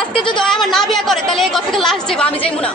আজকে যদি আমার না বিয়া করে তাহলে এই ঘর থেকে লাশ যাবো, আমি যাইবো না।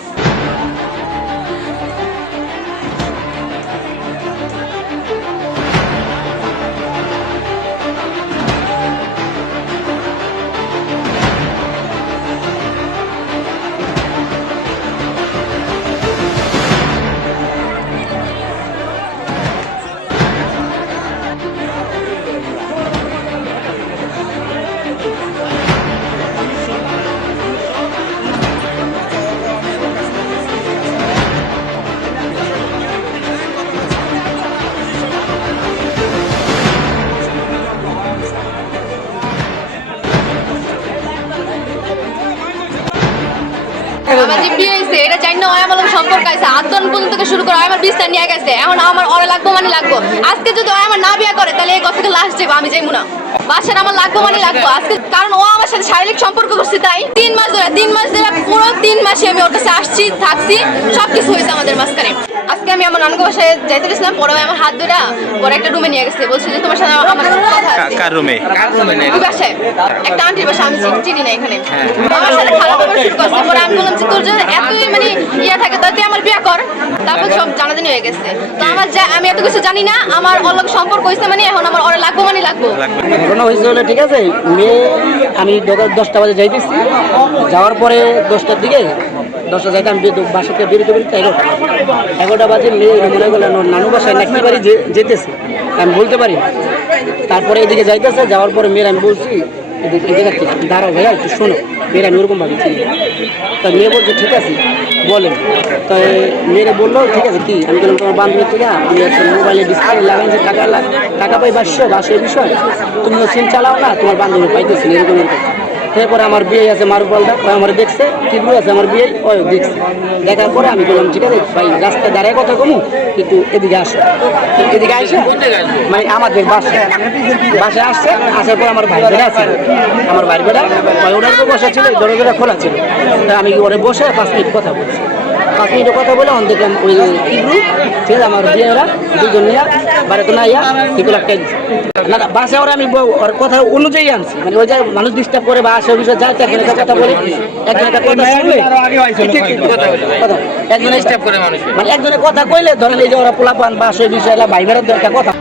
আমার যে বিয়ে হয়েছে এটা জানি না, আমার লোক সম্পর্ক আছে আদন পর্যন্ত থেকে শুরু করে আমার বিস্তার নিয়ে গেছে। এখন আমার ওরা লাগবো মানে লাগবো। আজকে যদি আমার না বিয়ে করে তাহলে এই ঘর থেকে লাশ যাবো, আমি যাইবো না। বাসার আমার লাগবো মানে লাগবো আজকে, কারণ ও আমার সাথে শারীরিক সম্পর্ক করছে। তাই 3 মাস ধরে পুরো 3 মাসে আমি ওর কাছে আসছি, থাকছি, সবকিছু হয়েছে আমাদের মাঝখানে। আজকে আমি আমার নানু বাসায় যাইতে গেছিলাম, পরে আমার হাত ধরে পরে একটা রুমে নিয়ে গেছে, বলছে যে তোমার সাথে আমার কথা আছে। কার রুমে? ওই বাসায় একটা আন্টির বাসা, আমি চিনি না এখানে। আমার সাথে খারাপ ব্যবহার শুরু করছে। পরে আমি বললাম যে তোর যদি এতই মানে ইয়ে থাকে তাহলে তুই আমার বিয়ে কর। তারপর সব জানাজানি হয়ে গেছে। তো আমি এত কিছু জানি না, আমার ওর লগে সম্পর্ক হয়েছে মানে এখন আমার ওরা লাগবো মানে লাগবো। ঘটনা হয়েছে হলে ঠিক আছে, মেয়ে আমি 10টা বাজে যাইতেছি, যাওয়ার পরে 10টার দিকে 10টা যাইতে আমি বাসাকে বেরোতে বেরোতে 11টা বাজে মেয়ে মনে করলেন নানু বাসায় নাকি বাড়ি যেতেছে, আমি বলতে পারি। তারপরে এদিকে যাইতেছে, যাওয়ার পরে মেয়ের আমি বলছি এদিকে দাঁড়াও ভাইয়া একটু শোনো, মেয়ের আমি ওরকম ভাবে চিনি। তা মেয়ে বলছে ঠিক আছে বলেন। তো মেয়েরা বললো ঠিক আছে কি, আমি বললাম তোমার বান্ধবীর থেকে আমি একটা মোবাইলে ডিসপ্লে লাগাই যে টাকা পাই 500 বিষয়, তুমি সিম চালাও না, তোমার বান্ধবী পাইতেছি এরকম। তারপরে আমার বিয়ে আছে মারুপালটা, ওই আমার দেখছে, তীব্র আছে আমার বিয়ে, ওই দেখছে। দেখার পরে আমি বললাম ঠিক আছে ভাই রাস্তায় দাঁড়ায় কথা কমু, কিন্তু এদিকে আসো। এদিকে আসে মানে আমাদের বাসায় আসছে, আসার পর আমার ভাই বেড়া আছে, আমার ভাই বেড়া ওনার তো বসা ছিল, দরজাটা খোলা ছিল। তা আমি ওরে বসে 5 মিনিট কথা বলছি। 5 মিনিটের কথা বলে অন দেখলাম ওই তীব্র ঠিক আছে আমার বিয়েরা দুজন নিয়ে বাড়িতে না ইয়া এগুলো একটা না বাসে ওরা আমি ওর কথা অনুযায়ী আনছি, মানে ওই যে মানুষ ডিস্টার্ব করে বা আসে বিষয়ে যায় একজন একটা কথা বলে একজন একটা কথা শুনলে একজনে ডিস্টার্ব করে মানুষ, মানে একজনের কথা কইলে ধরেন এই যে ওরা পোলাপান বা সেই বিষয়ে ভাই বেড়ার একটা কথা